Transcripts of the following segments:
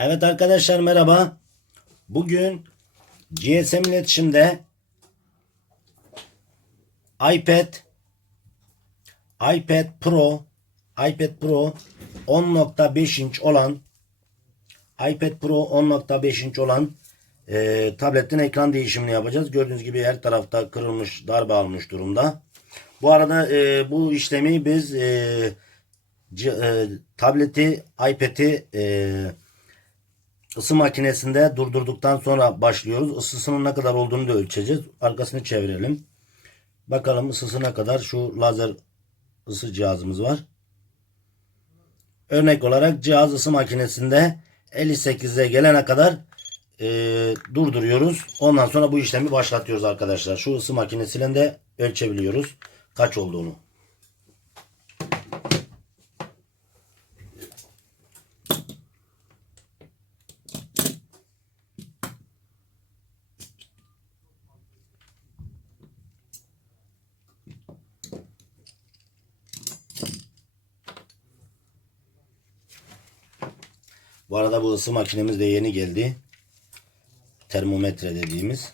Evet arkadaşlar, merhaba. Bugün GSM iletişimde iPad iPad Pro iPad Pro 10.5 inç olan iPad Pro 10.5 inç olan tabletin ekran değişimini yapacağız. Gördüğünüz gibi her tarafta kırılmış, darbe almış durumda. Bu arada bu işlemi biz tableti, iPad'i ısı makinesinde durdurduktan sonra başlıyoruz. Isısının ne kadar olduğunu da ölçeceğiz. Arkasını çevirelim. Bakalım ısısı ne kadar. Şu lazer ısı cihazımız var. Örnek olarak cihaz ısı makinesinde 58'e gelene kadar durduruyoruz. Ondan sonra bu işlemi başlatıyoruz arkadaşlar. Şu ısı makinesiyle de ölçebiliyoruz kaç olduğunu. Bu arada bu ısı makinemiz de yeni geldi. Termometre dediğimiz.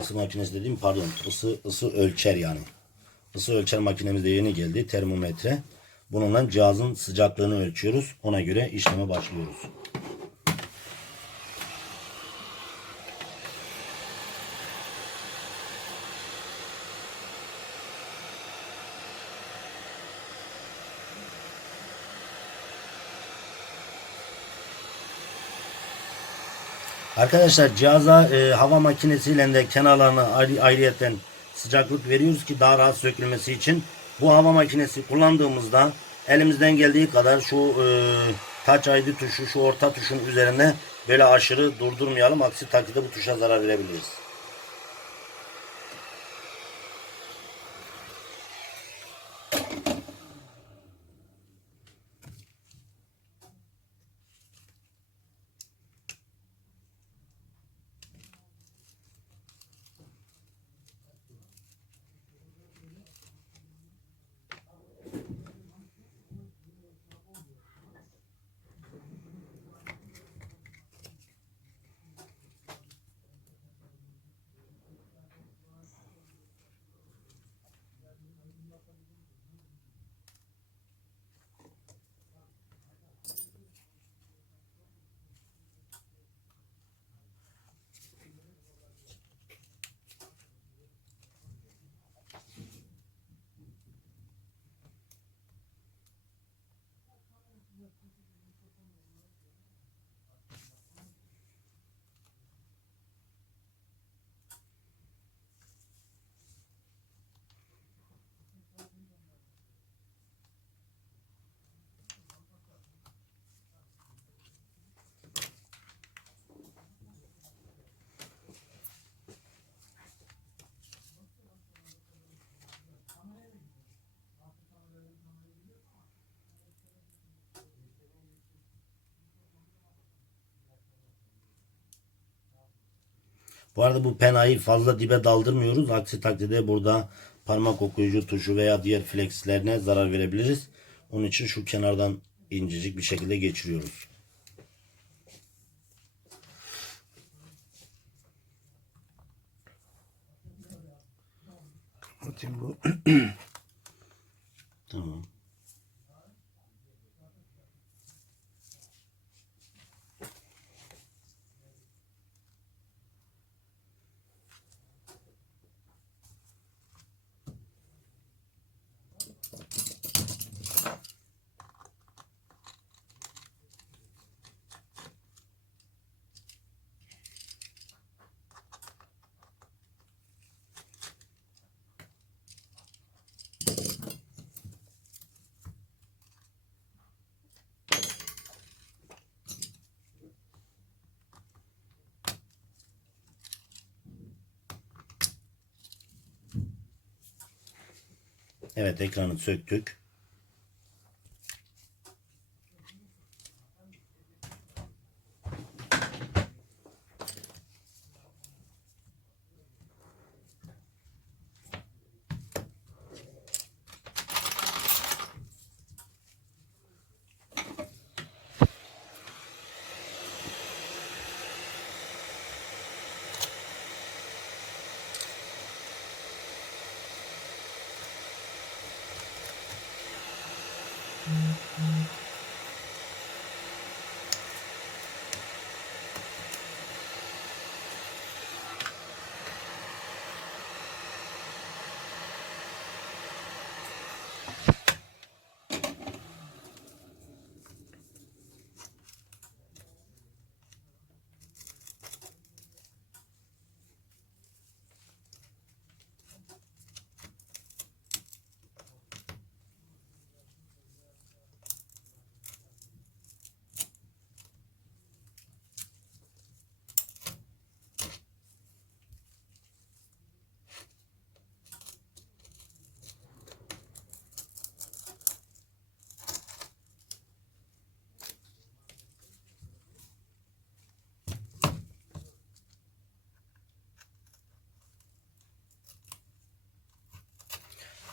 Isı makinesi dediğim, pardon, ısı ölçer yani. Isı ölçer makinemiz de yeni geldi. Termometre. Bununla cihazın sıcaklığını ölçüyoruz. Ona göre işleme başlıyoruz. Arkadaşlar cihaza hava makinesiyle de kenarlarına ayrıyeten sıcaklık veriyoruz ki daha rahat sökülmesi için. Bu hava makinesi kullandığımızda elimizden geldiği kadar şu Touch ID tuşu, şu orta tuşun üzerine böyle aşırı durdurmayalım. Aksi takdirde bu tuşa zarar verebiliriz. Bu arada bu penayı fazla dibe daldırmıyoruz. Aksi takdirde burada parmak okuyucu tuşu veya diğer flexlerine zarar verebiliriz. Onun için şu kenardan incecik bir şekilde geçiriyoruz. Atayım bu. Tamam. Evet, ekranı söktük.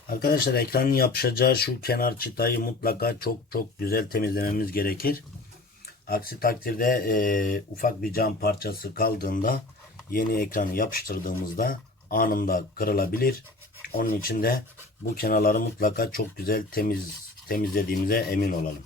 Arkadaşlar ekranın yapışacağı şu kenar çıtayı mutlaka çok güzel temizlememiz gerekir. Aksi takdirde ufak bir cam parçası kaldığında yeni ekranı yapıştırdığımızda anında kırılabilir. Onun için de bu kenarları mutlaka çok güzel temizlediğimize emin olalım.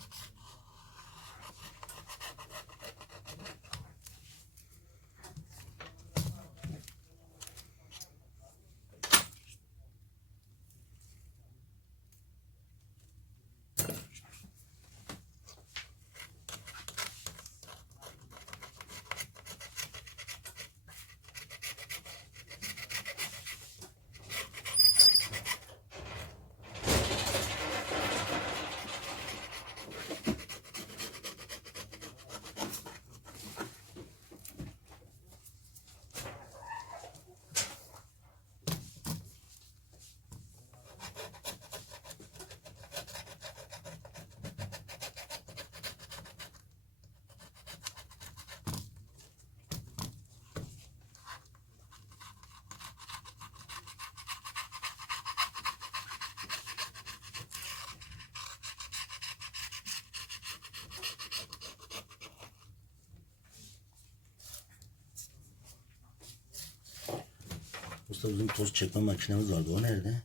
Usta bizim toz çekme makinemiz vardı. O nerede?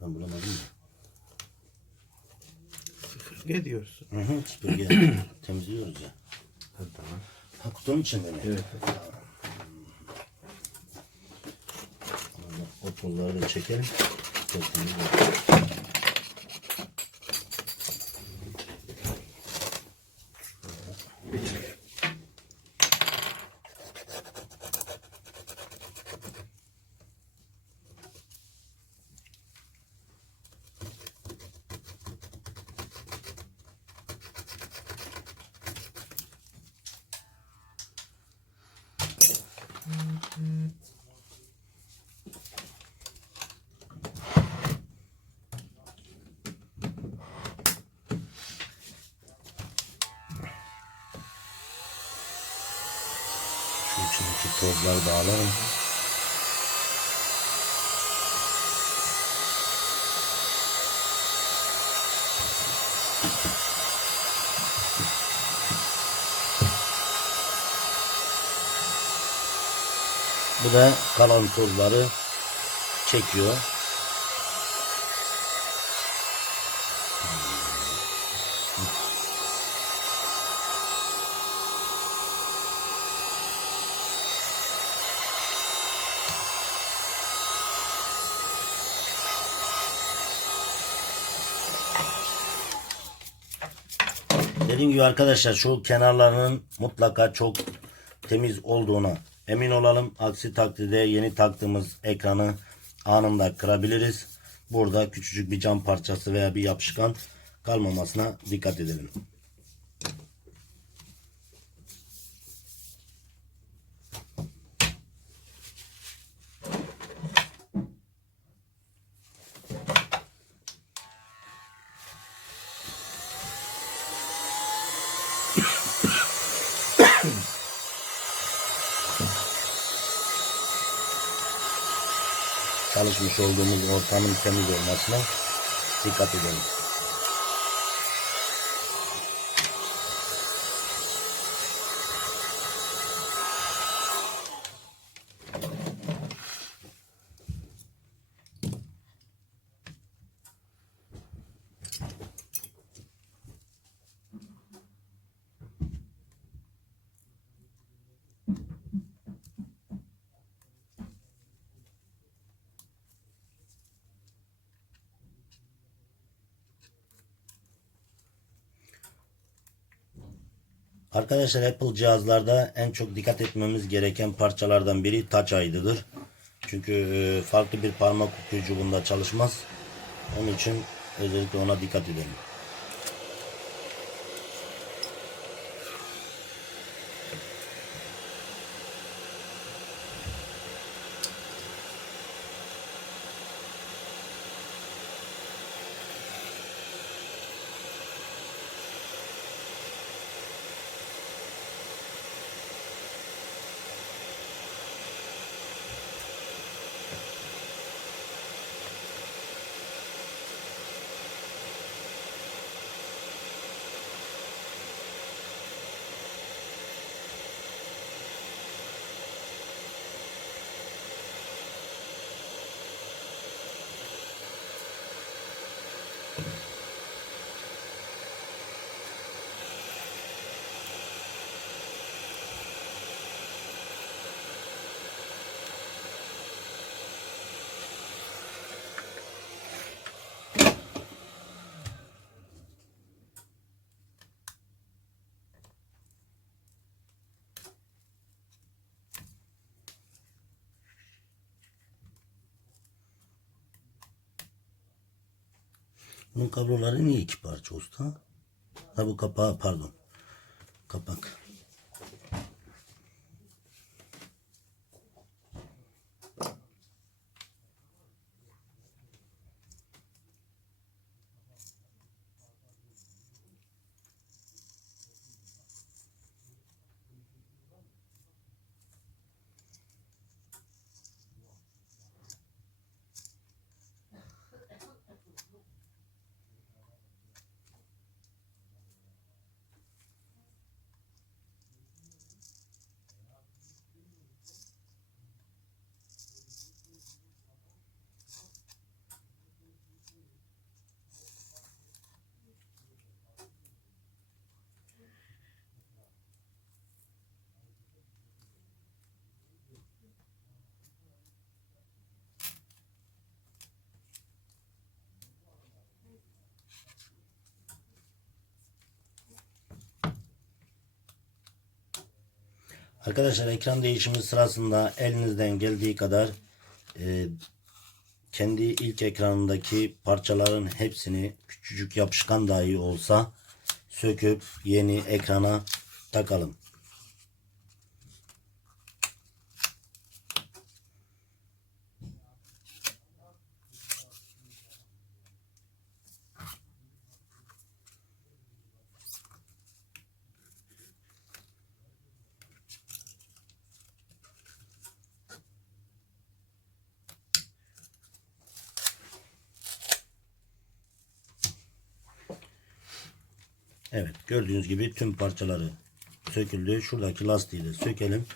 Ben bulamadım ya. Süpürge diyorsun. Süpürge. Temizliyoruz ya. Tamam. Ha, kutunun içinde mi? Evet. O tozları da çekelim. Şu içindeki tozları da alalım. Bu da kalan tozları çekiyor. Dediğim gibi arkadaşlar şu kenarlarının mutlaka çok temiz olduğuna emin olalım. Aksi takdirde yeni taktığımız ekranı anında kırabiliriz. Burada küçücük bir cam parçası veya bir yapışkan kalmamasına dikkat edelim. Çalışmış olduğumuz ortamın temiz olmasına dikkat edelim. Arkadaşlar Apple cihazlarda en çok dikkat etmemiz gereken parçalardan biri Touch ID'dir. Çünkü farklı bir parmak okuyucu bunda çalışmaz. Onun için özellikle ona dikkat edelim. Bunun kabloları niye iki parça usta? Ha bu kapağı, pardon. Kapak. Arkadaşlar ekran değişimi sırasında elinizden geldiği kadar kendi ilk ekranındaki parçaların hepsini küçücük yapışkan dahi olsa söküp yeni ekrana takalım. Evet, gördüğünüz gibi tüm parçaları söküldü. Şuradaki lastiği de sökelim.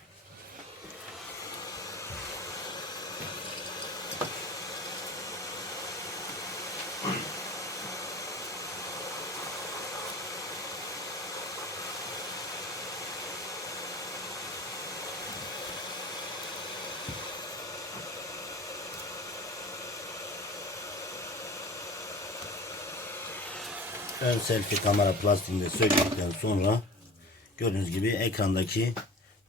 Ön selfie kamera plastiğini de söktükten sonra gördüğünüz gibi ekrandaki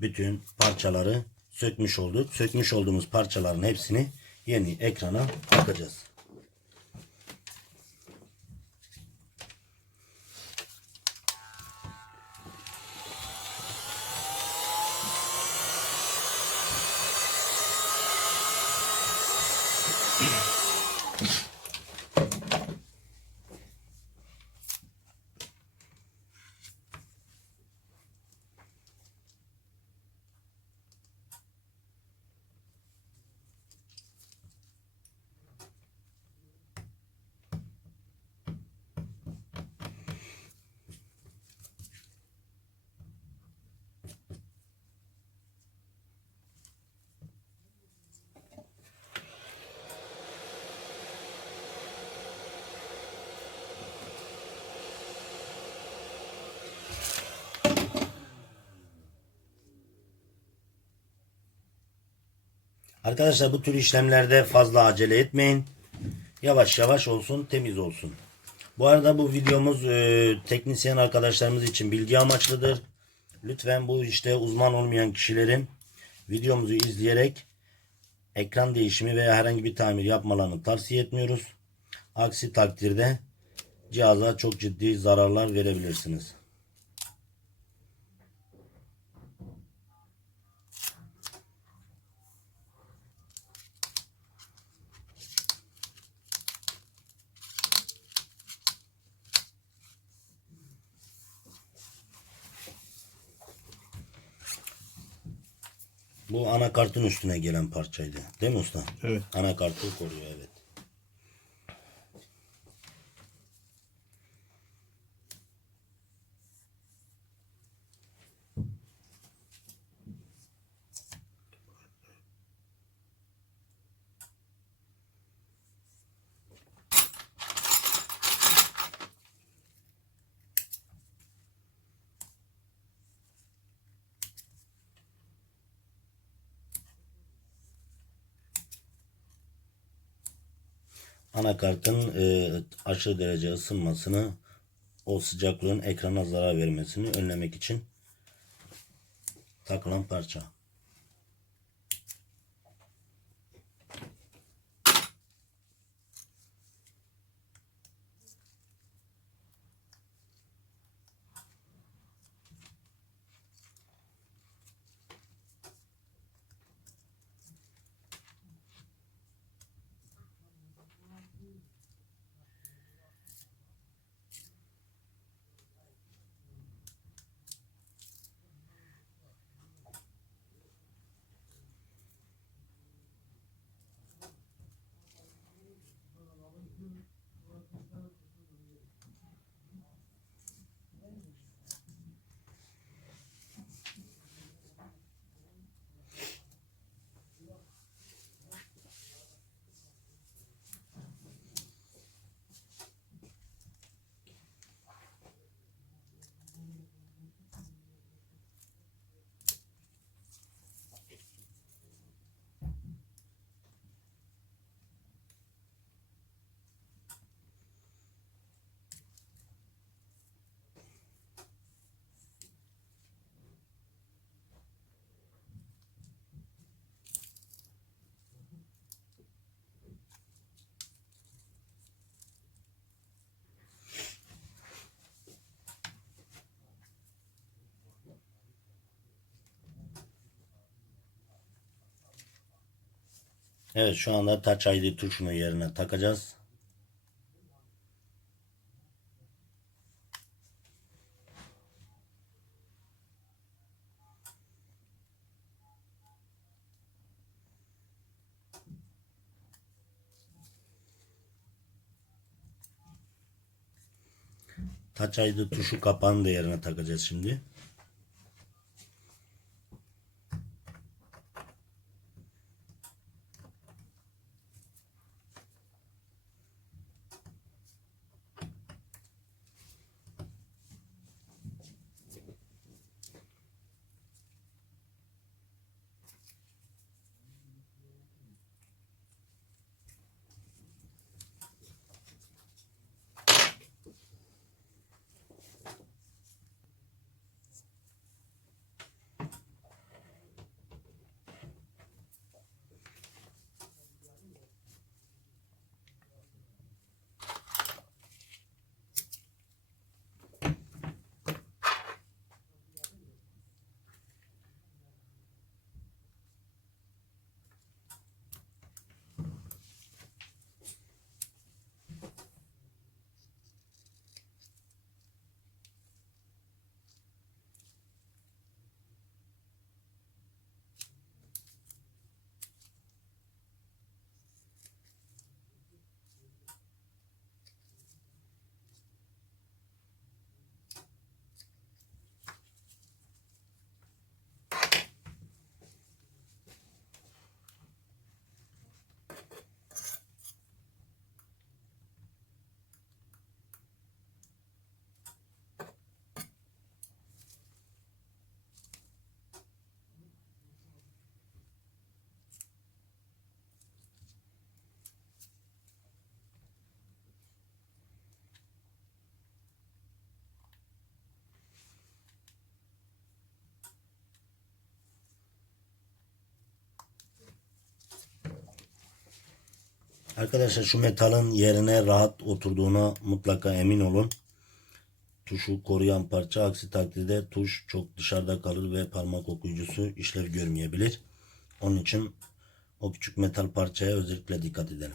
bütün parçaları sökmüş olduk. Sökmüş olduğumuz parçaların hepsini yeni ekrana takacağız. Arkadaşlar bu tür işlemlerde fazla acele etmeyin. Yavaş yavaş olsun, temiz olsun. Bu arada bu videomuz teknisyen arkadaşlarımız için bilgi amaçlıdır. Lütfen bu işte uzman olmayan kişilerin videomuzu izleyerek ekran değişimi veya herhangi bir tamir yapmalarını tavsiye etmiyoruz. Aksi takdirde cihaza çok ciddi zararlar verebilirsiniz. Bu anakartın üstüne gelen parçaydı. Değil mi usta? Evet. Anakartı koruyor, evet. Anakartın aşırı derece ısınmasını, o sıcaklığın ekrana zarar vermesini önlemek için takılan parça. Evet, şu anda Touch ID tuşunu yerine takacağız. Touch ID tuşu kapağını da yerine takacağız şimdi. Arkadaşlar şu metalin yerine rahat oturduğuna mutlaka emin olun. Tuşu koruyan parça, aksi takdirde tuş çok dışarıda kalır ve parmak okuyucusu işlev görmeyebilir. Onun için o küçük metal parçaya özellikle dikkat edelim.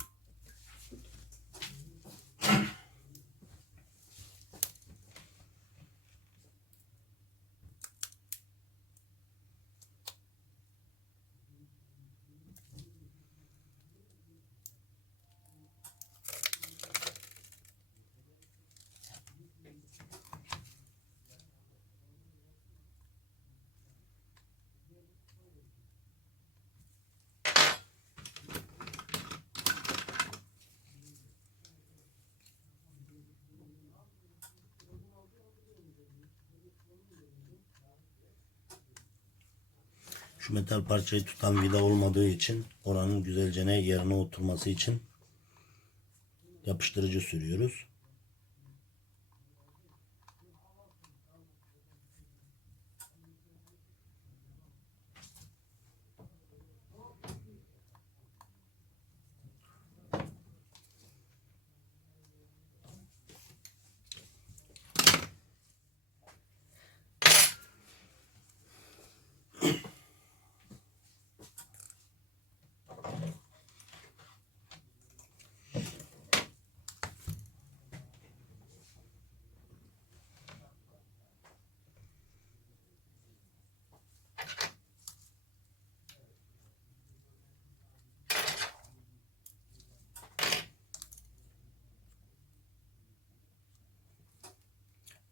Şu metal parçayı tutan vida olmadığı için oranın güzelce yerine oturması için yapıştırıcı sürüyoruz.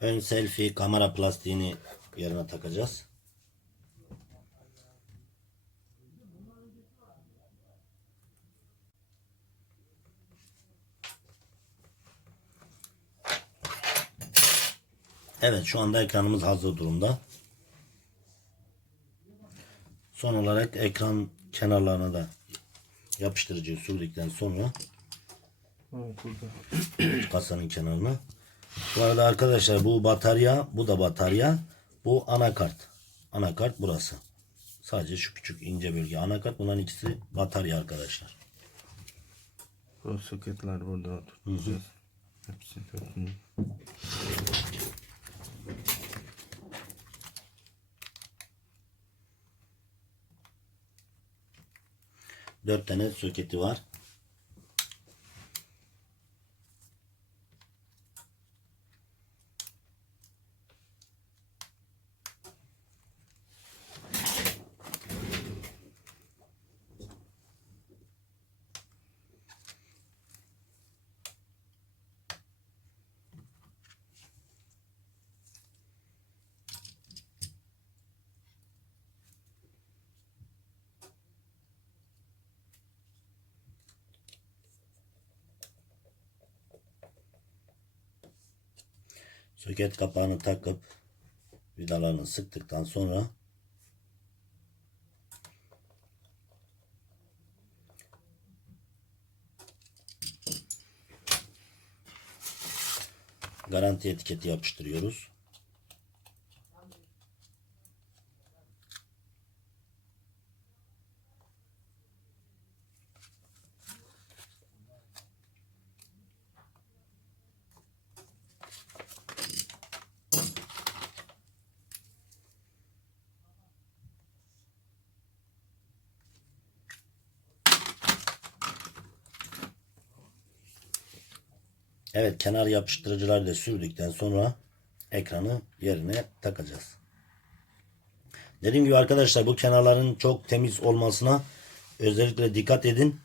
Ön selfie kamera plastiğini yerine takacağız. Evet, şu anda ekranımız hazır durumda. Son olarak ekran kenarlarına da yapıştırıcıyı sürdükten sonra kasanın kenarına. Bu arada arkadaşlar bu batarya, bu da batarya, bu anakart. Anakart burası. Sadece şu küçük ince bölge anakart. Bunların ikisi batarya arkadaşlar. O soketler burada tutacağız. Hepsi dördünü. 4 tane soketi var. Soket kapağını takıp vidalarını sıktıktan sonra garanti etiketi yapıştırıyoruz. Evet, kenar yapıştırıcıları da sürdükten sonra ekranı yerine takacağız. Dediğim gibi arkadaşlar bu kenarların çok temiz olmasına özellikle dikkat edin.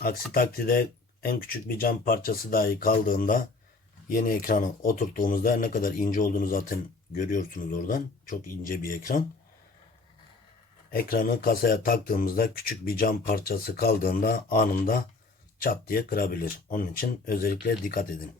Aksi takdirde en küçük bir cam parçası dahi kaldığında yeni ekranı oturttuğumuzda ne kadar ince olduğunu zaten görüyorsunuz oradan. Çok ince bir ekran. Ekranı kasaya taktığımızda küçük bir cam parçası kaldığında anında çat diye kırabilir. Onun için özellikle dikkat edin.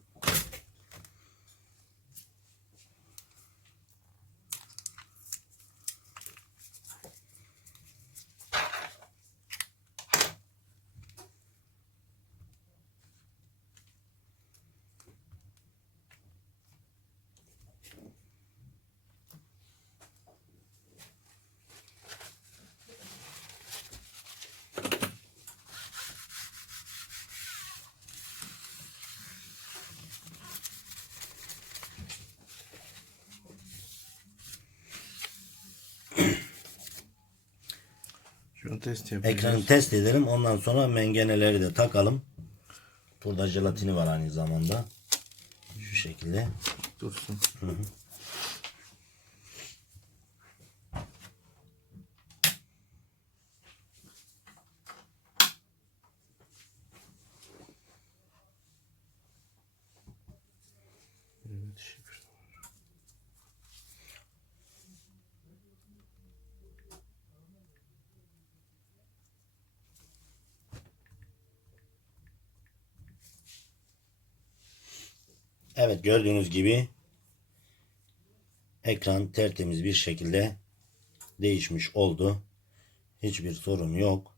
test yapacağız. Ekranı test edelim. Ondan sonra mengeneleri de takalım. Burada jelatini var aynı zamanda. Şu şekilde. Dursun. Evet, şifre var. Evet, gördüğünüz gibi ekran tertemiz bir şekilde değişmiş oldu. Hiçbir sorun yok.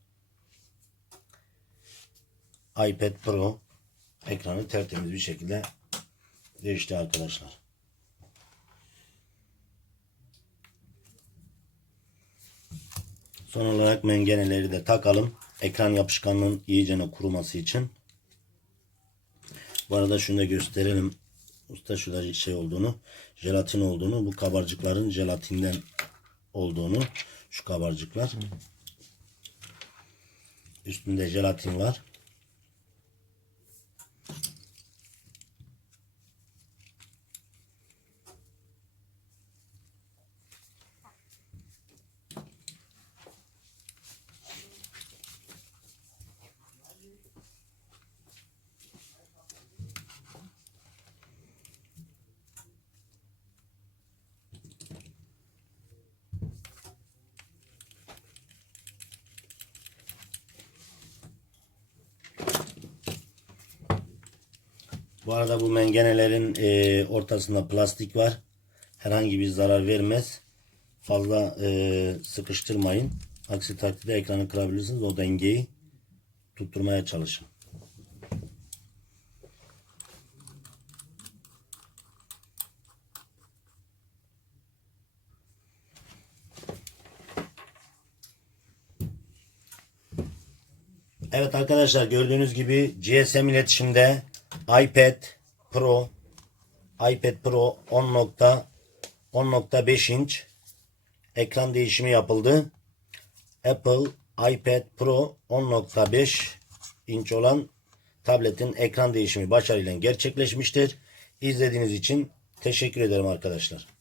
iPad Pro ekranı tertemiz bir şekilde değişti arkadaşlar. Son olarak mengeneleri de takalım. Ekran yapışkanlığının iyicene kuruması için. Bu arada şunu da gösterelim. Usta şurada şey olduğunu, jelatin olduğunu, bu kabarcıkların jelatinden olduğunu, şu kabarcıklar. Üstünde jelatin var. Bu arada bu mengenelerin ortasında plastik var. Herhangi bir zarar vermez. Fazla sıkıştırmayın. Aksi takdirde ekranı kırabilirsiniz. O dengeyi tutturmaya çalışın. Evet arkadaşlar, gördüğünüz gibi GSM iletişimde iPad Pro 10.5 inç ekran değişimi yapıldı. Apple iPad Pro 10.5 inç olan tabletin ekran değişimi başarıyla gerçekleşmiştir. İzlediğiniz için teşekkür ederim arkadaşlar.